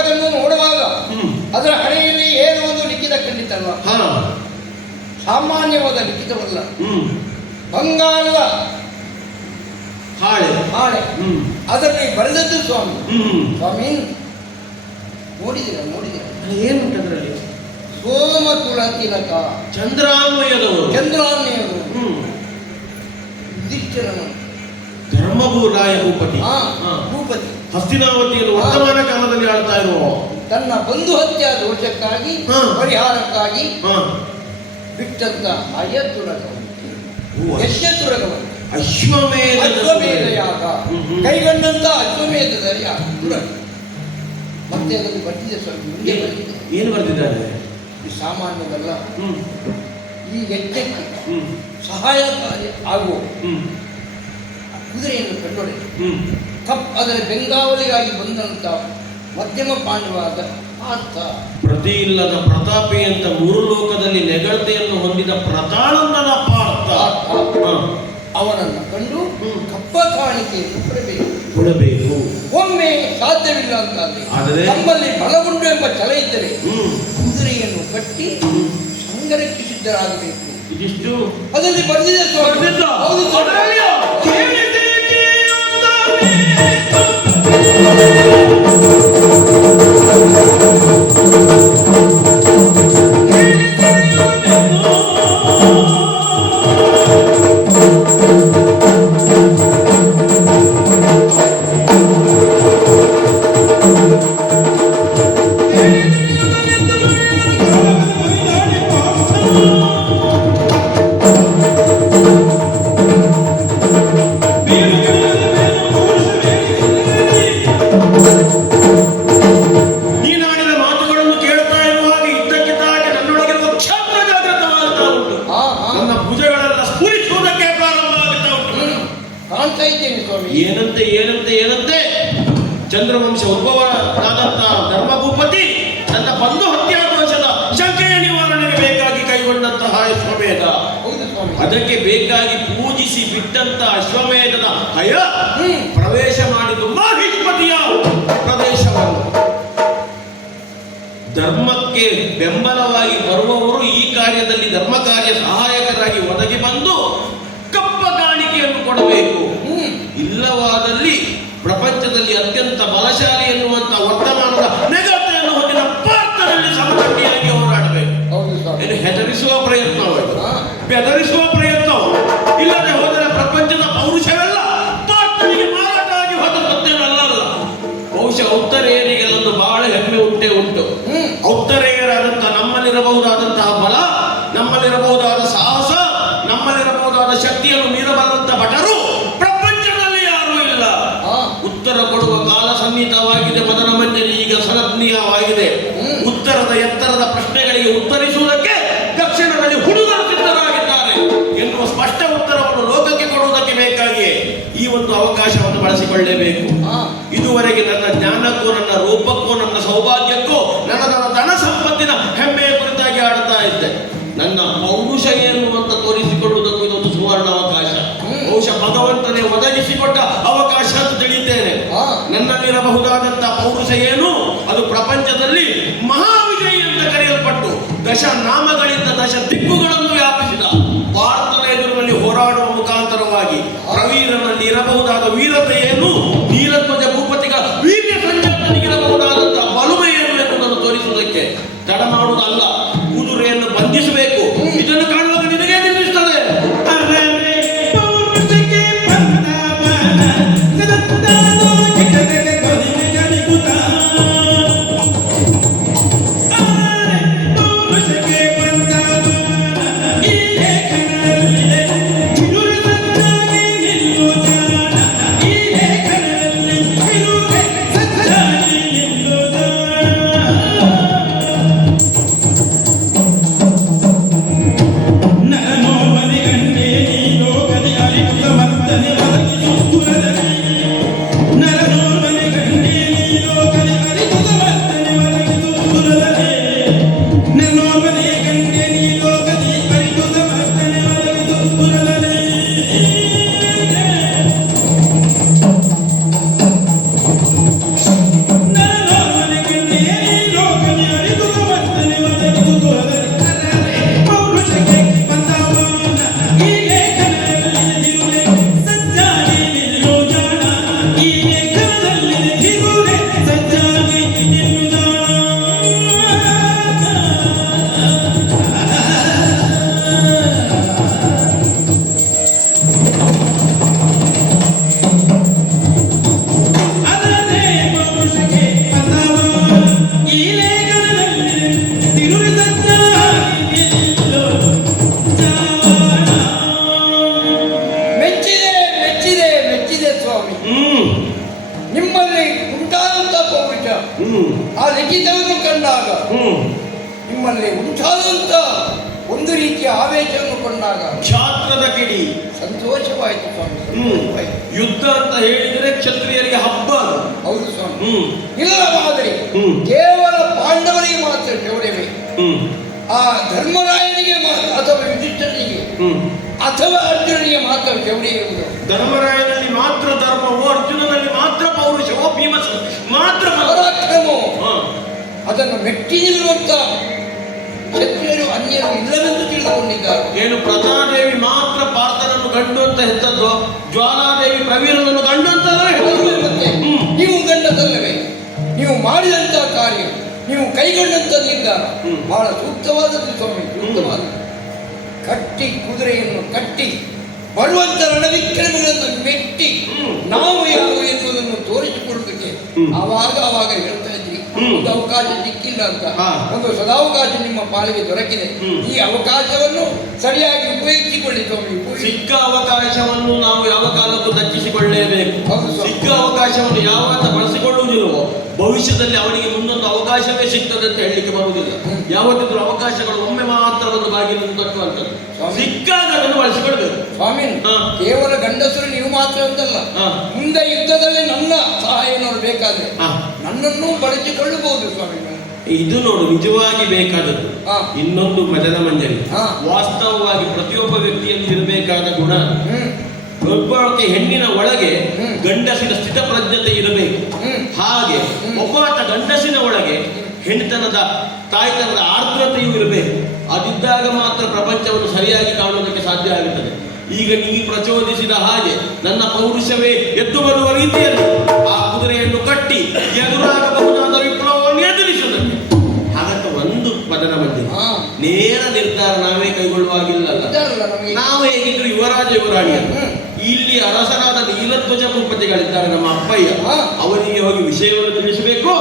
ಮೊಲವನ್ನು ನೋಡುವಾಗ ಅದರ ಹಣೆಯಲ್ಲಿ ಏನೋ ಒಂದು ಲಿಖಿತ ಕಂಡಿತಲ್ವ? ಸಾಮಾನ್ಯವಾದ ಲಿಖಿತವಲ್ಲ, ಬಂಗಾಳದ ಹಾಳೆ. ಅದರಲ್ಲಿ ಬರೆದದ್ದು ಸ್ವಾಮಿ. ಸ್ವಾಮಿ ನೋಡಿದಿರ ಏನುಂಟು ಅದರಲ್ಲಿ? ಸೋಮಕುಲ ತಿಲಕ, ಚಂದ್ರಾನ್ವಯದವರು, ಯುಧಿಷ್ಠಿರನು, ಧರ್ಮಭೂರಾಯ ಭೂಪತಿ, ಹಸ್ತಿನಾವತಿಯನ್ನು ವರ್ತಮಾನ ಕಾಲದಲ್ಲಿ ಆಳ್ತಾ ಇರುವ ತನ್ನ ಬಂಧು ಹತ್ಯೆ ದೋಷಕ್ಕಾಗಿ ಪರಿಹಾರಕ್ಕಾಗಿ ಬಿಟ್ಟಂತ ಯಜ್ಞತುರಗವನ್ನು ಅಶ್ವಮೇಧ ಯಾಗ ಕೈಗೊಂಡಂತ ಅಶ್ವಮೇಧದ ಯಾಗ. ಮತ್ತೆ ಅದನ್ನು ಬರ್ತಿದೆ ಸ್ವಲ್ಪ ಮುಂದೆ ಬರ್ತಿದೆ. ಏನು ಬರ್ತಿದ್ದಾರೆ? ಸಾಮಾನ್ಯವಲ್ಲ, ಈ ಯಜ್ಞಕ್ಕೆ ಸಹಾಯಕಾರಿ ಆಗುವ ಕುದುರೆಯನ್ನು ಕಂಡೊಡೆ ಅದರ ಬೆಂಗಾವಲಿಗಾಗಿ ಬಂದಂತ ಮಧ್ಯಮ ಪಾಂಡವಾದ ಪಾರ್ಥ, ಪ್ರತಿ ಇಲ್ಲದ ಪ್ರತಾಪಿ ಅಂತ ಮೂರು ಲೋಕದಲ್ಲಿ ನೆಗಳತೆಯನ್ನು ಹೊಂದಿದ ಪ್ರತಾನಂದನ ಪಾರ್ಥ ಅವನನ್ನು ಕಂಡು ಕಪ್ಪ ಕಾಣಿಕೆಯನ್ನು ಕೊಡಬೇಕು. ಒಮ್ಮೆ ಸಾಧ್ಯವಿಲ್ಲ ಅಂತಾದ್ರೆ ನಮ್ಮಲ್ಲಿ ಬಲಗುಂಡು ಎಂಬ ಛಲ ಇದ್ದರೆ ಕುದುರೆಯನ್ನು ಕಟ್ಟಿ ಸಂಗರಕ್ಕೆ ಸಿದ್ಧರಾಗಬೇಕು. ಇದಿಷ್ಟು ಅದರಲ್ಲಿ ಬರೆದಿದೆ. ಚಂದ್ರವಂಶ ಉದ್ಭವನಾದಂತ ಧರ್ಮಭೂಪತಿ ತನ್ನ ಬಂಧು ಹತ್ಯಾ ದೋಷದ ಶಂಕೆಯ ನಿವಾರಣೆಗೆ ಬೇಕಾಗಿ ಕೈಗೊಂಡಂತಹ ಅಶ್ವಮೇಧ, ಅದಕ್ಕೆ ಬೇಕಾಗಿ ಪೂಜಿಸಿ ಬಿಟ್ಟಂತ ಅಶ್ವಮೇಧದ ಹಯ ಪ್ರವೇಶ ಮಾಡಿದ್ದು ಮಾಹಿಷ್ಮತಿಯ ಪ್ರದೇಶವನ್ನು. ಧರ್ಮಕ್ಕೆ ಬೆಂಬಲವಾಗಿ ಬರುವವರು ಈ ಕಾರ್ಯದಲ್ಲಿ ಧರ್ಮ ಕಾರ್ಯ ಸಹಾಯಕರಾಗಿ ಒದಗಿ ಬಂದು ಕಪ್ಪ ಕಾಣಿಕೆಯನ್ನು ಕೊಡಬೇಕು. ಇಲ್ಲವಾದಲ್ಲಿ ಪ್ರಪಂಚದಲ್ಲಿ ಅತ್ಯಂತ ಬಲಶಾಲಿ ಎನ್ನುವಂತ ವರ್ತಮಾನದ ನೆಗತೆಯನ್ನು ಹೊಂದಿದ ಪಾರ್ಥದಲ್ಲಿ ಸಮಕಟ್ಟಿಯಾಗಿ ಹೋರಾಡಬೇಕು. ಹೆದರಿಸುವ ಪ್ರಯತ್ನ, ಬೆದರಿಸುವ ಪ್ರಯತ್ನ ಇಲ್ಲದೆ ಹೋದರೆ ಪ್ರಪಂಚದ ಪೌರುಷವೆಲ್ಲ ಪಾರ್ಥನಿಗೆ ಮಾರಾಟವಾಗಿ ಹೋದ ಸತ್ಯನಲ್ಲ. ಬಹುಶಃ ಉತ್ತರೇಯರಿಗೆಲ್ಲೊಂದು ಬಹಳ ಹೆಮ್ಮೆ ಉಂಟು. ಉತ್ತರೇಯರಾದಂತಹ ನಮ್ಮಲ್ಲಿರಬಹುದಾದಂತಹ ಬಲ, ನಮ್ಮಲ್ಲಿರಬಹುದಾದ ಸಾಹಸ, ನಮ್ಮಲ್ಲಿರಬಹುದಾದ ಶಕ್ತಿಯನ್ನು ಮೀರಬಲ್ಲಂತ ಭಟರು ಪ್ರಪಂಚದಲ್ಲಿ ಯಾರೂ ಇಲ್ಲ. ಉತ್ತರ ಕೊಡುವ ಕಾಲ ಸನ್ನಿಹಿತವಾಗಿದೆ. ಮದನ ಮಂಜರಿ ಈಗ ಸನತ್ನೀಯವಾಗಿದೆ. ಉತ್ತರದ ಎತ್ತರದ ಪ್ರಶ್ನೆಗಳಿಗೆ ಉತ್ತರಿಸುವುದಕ್ಕೆ ದಕ್ಷಿಣದಲ್ಲಿ ಹುಡುಗರು ಸಿದ್ಧರಾಗಿದ್ದಾರೆ ಎನ್ನುವ ಸ್ಪಷ್ಟ ಉತ್ತರವನ್ನು ಲೋಕಕ್ಕೆ ಕೊಡುವುದಕ್ಕೆ ಬೇಕಾಗಿಯೇ ಈ ಒಂದು ಅವಕಾಶವನ್ನು ಬಳಸಿಕೊಳ್ಳಲೇಬೇಕು. ಇದುವರೆಗೆ ನನ್ನ ಜ್ಞಾನಕ್ಕೂ, ನನ್ನ ರೂಪಕ್ಕೂ, ನನ್ನ ಸೌಭಾಗ್ಯಕ್ಕೂ, ನನ್ನ ಧನ ಸಂಪತ್ತಿನ ಹೆಮ್ಮೆಯ ಕುರಿತಾಗಿ ಆಡ್ತಾ ಇದ್ದೆ. ನನ್ನ ಪೌರುಷ ಏನು ಅಂತ ತೋರಿಸಿಕೊಳ್ಳುವುದಕ್ಕೂ ಇದೊಂದು ಸುವರ್ಣ ಅವಕಾಶ. ಬಹುಶಃ ಭಗವಂತನೇ ಒದಗಿಸಿಕೊಟ್ಟ ಅವಕಾಶ ಅಂತ ತಿಳಿಯುತ್ತೇನೆ. ನನ್ನಲ್ಲಿರಬಹುದಾದಂತಹ ಪೌರುಷ ಏನು? ಅದು ಪ್ರಪಂಚದಲ್ಲಿ ಮಹಾವಿಜಯಿ ಅಂತ ಕರೆಯಲ್ಪಟ್ಟು ದಶ ನಾಮಗಳಿಂದ ದಶ ದಿಕ್ಕುಗಳನ್ನು ವ್ಯಾಪಿಸಿದ ಭಾರತದ ಎದುರಿನಲ್ಲಿ ಹೋರಾಡುವ ಮುಖಾಂತರವಾಗಿ ಪ್ರವೀರನಲ್ಲಿ ಇರಬಹುದಾದ ವೀರತೆ ಏನು, ನೀಲಧ್ವಜ ಭೂಪತಿಗಳ ವೀರ್ಯ ಸಂಜಾತನಿಗಿರಬಹುದಾದಂತಹ ಬಲುಮೆ ಏನು ಎನ್ನುವುದನ್ನು ತೋರಿಸುವುದಕ್ಕೆ ತಡ ಮಾಡುವುದಲ್ಲ, ಕುದುರೆಯನ್ನು ಬಂಧಿಸಬೇಕು. ಇದನ್ನು ಕಾಣುವಾಗ ನಿನಗೆ ನಿಲ್ಲಿಸುತ್ತದೆ. Yeah. ಆ ಲಿಖಿತವನ್ನು ಕಂಡಾಗ ನಿಮ್ಮಲ್ಲಿ ಉಂಟಾದಂತ ಒಂದು ರೀತಿಯ ಆವೇಶವನ್ನು ಕೊಂಡಾಗ ಕ್ಷಾತ್ರದ ಕಿಡಿ ಸಂತೋಷವಾಯಿತು ಸ್ವಾಮಿ, ಸಂತೋಷವಾಯಿತು. ಯುದ್ಧ ಅಂತ ಹೇಳಿದ್ರೆ ಕ್ಷತ್ರಿಯರಿಗೆ ಹಬ್ಬ ಅದು. ಹೌದು ಸ್ವಾಮಿ. ಇಲ್ಲವಾದರೆ ಕೇವಲ ಪಾಂಡವರಿಗೆ ಮಾತ್ರ ಶೌರ್ಯವೇ, ಆ ಧರ್ಮರಾಯನಿಗೆ ಮಾತ್ರ ಅಥವಾ ಯುಧಿಷ್ಠನಿಗೆ ಅಥವಾ ಅರ್ಜುನನಿಗೆ ಮಾತ್ರ ಶೌರ್ಯ ಇರುವುದು. ಧರ್ಮರಾಯನಲ್ಲಿ ಮಾತ್ರ ಧರ್ಮವೋ, ಅರ್ಜುನನಲ್ಲಿ ಮಾತ್ರ ಪೌರುಷವೋ, ಭೀಮಸ ಮಾತ್ರ ಪರಾಕ್ರಮೋ, ಅದನ್ನು ಮೆಟ್ಟಿ ನಿಲ್ಲುವಂತ ಕ್ಷತ್ರಿಯರು ಅನ್ಯರು ಇಲ್ಲವೆಂದು ತಿಳಿದುಕೊಂಡಿದ್ದಾರೆ. ಏನು ಪ್ರಜಾದೇವಿ ಮಾತ್ರ ಪಾರ್ಥನನ್ನು ಗಂಡು ಅಂತ ಹೆತ್ತದ್ದು, ಜ್ವಾಲಾದೇವಿ ಪ್ರವೀರನನ್ನು ಗಂಡು ಅಂತ ಮತ್ತೆ ನೀವು ಗಂಡದಲ್ಲವೇ? ನೀವು ಮಾಡಿದಂತ ಕಾರ್ಯ, ನೀವು ಕೈಗೊಂಡಂತ ನಿರ್ಧಾರ ಬಹಳ ಸೂಕ್ತವಾದದ್ದು ಸ್ವಾಮಿ, ಸೂಕ್ತವಾದ. ಕಟ್ಟಿ ಕುದುರೆಯನ್ನು ಕಟ್ಟಿ ಬರುವಂತ ರಣವಿಕ್ರಮಗಳನ್ನು ಮೆಟ್ಟಿ ನಾವು ಯಾರು ಎನ್ನುವುದನ್ನು ತೋರಿಸಿಕೊಡುವುದಕ್ಕೆ ಆವಾಗ ಹೇಳ್ತಾ ಇದ್ರಿ ಒಂದು ಅವಕಾಶ ಸಿಕ್ಕಿಲ್ಲ ಅಂತ. ಒಂದು ಸದಾವಕಾಶ ನಿಮ್ಮ ಪಾಲಿಗೆ ದೊರಕಿದೆ. ಈ ಅವಕಾಶವನ್ನು ಸರಿಯಾಗಿ ಉಪಯೋಗಿಸಿಕೊಳ್ಳಿ ಸ್ವಾಮಿ. ಸಿಕ್ಕ ಅವಕಾಶವನ್ನು ನಾವು ಯಾವ ಕಾಲಕ್ಕೂ ದಕ್ಕಿಸಿಕೊಳ್ಳಲೇಬೇಕು. ಸಿಕ್ಕ ಅವಕಾಶವನ್ನು ಯಾವಾಗ ಬಳಸಿಕೊಳ್ಳುವುದಿಲ್ಲವೋ ಭವಿಷ್ಯದಲ್ಲಿ ಅವನಿಗೆ ಮುಂದೊಂದು ಅವಕಾಶವೇ ಸಿಗ್ತದೆ ಅಂತ ಹೇಳಲಿಕ್ಕೆ ಬರುವುದಿಲ್ಲ. ಯಾವತ್ತಿದ್ರೂ ಅವಕಾಶಗಳು ಒಮ್ಮೆ ಮಾತ್ರ ಒಂದು ಬಾಗಿಲನ್ನು ತಟ್ಟುವಂಥದ್ದು. ಸಿಕ್ಕಾಗ ಅದನ್ನು ಬಳಸಿಕೊಳ್ಬೇಕು ಸ್ವಾಮಿ. ಕೇವಲ ಗಂಡಸರು ನೀವು ಮಾತ್ರ ಅಂತಲ್ಲ, ಮುಂದೆ ಯುದ್ಧದಲ್ಲಿ ನನ್ನ ಸಹಾಯ ಬೇಕಾದ್ರೆ ನನ್ನನ್ನು ಬಳಸಿಕೊಳ್ಳಬಹುದು ಸ್ವಾಮಿ. ಇದು ನೋಡು ನಿಜವಾಗಿ ಬೇಕಾದದ್ದು. ಇನ್ನೊಂದು ಮದನ ಮಂಜರಿ, ವಾಸ್ತವವಾಗಿ ಪ್ರತಿಯೊಬ್ಬ ವ್ಯಕ್ತಿಯಲ್ಲಿ ಇರಬೇಕಾದ ಗುಣ, ಒಬ್ಬಕ್ಕೆ ಹೆಣ್ಣಿನ ಒಳಗೆ ಗಂಡಸಿನ ಸ್ಥಿತಪ್ರಜ್ಞತೆ ಇರಬೇಕು. ಹಾಗೆ ಒಬ್ಬಾತ ಗಂಡಸಿನ ಒಳಗೆ ಹೆಣ್ತನದ ತಾಯ್ತನದ ಆರ್ದ್ರತೆಯೂ ಇರಬೇಕು. ಅದಿದ್ದಾಗ ಮಾತ್ರ ಪ್ರಪಂಚವನ್ನು ಸರಿಯಾಗಿ ಕಾಣುವುದಕ್ಕೆ ಸಾಧ್ಯ ಆಗುತ್ತದೆ. ಈಗ ನೀ ಪ್ರಚೋದಿಸಿದ ಹಾಗೆ ನನ್ನ ಪೌರುಷವೇ ಎದ್ದು ಬರುವ ರೀತಿಯಲ್ಲಿ ಆ ಕುದುರೆಯನ್ನು ಕಟ್ಟಿ ಎದುರಾಗಬಹುದಾದ ವಿಪ್ಲವವನ್ನು ಎದುರಿಸುವುದಕ್ಕೆ ಹಾಗಂತ ಒಂದು ಮದನ ಮಂದಿರ ನೇರ ನಿರ್ಧಾರ ನಾವೇ ಕೈಗೊಳ್ಳುವಾಗಿಲ್ಲಲ್ಲ. ನಾವು ಹೇಗಿದ್ರು ಯುವರಾಜ ಯುವರಾಣಿಯ ಇಲ್ಲಿ ಅರಸನಾದ ನೀಲಧ್ವಜ ಭೂಪತಿಗಳಿದ್ದಾರೆ ನಮ್ಮ ಅಪ್ಪಯ್ಯ, ಅವರಿಗೆ ಹೋಗಿ ವಿಷಯವನ್ನು ತಿಳಿಸಬೇಕು.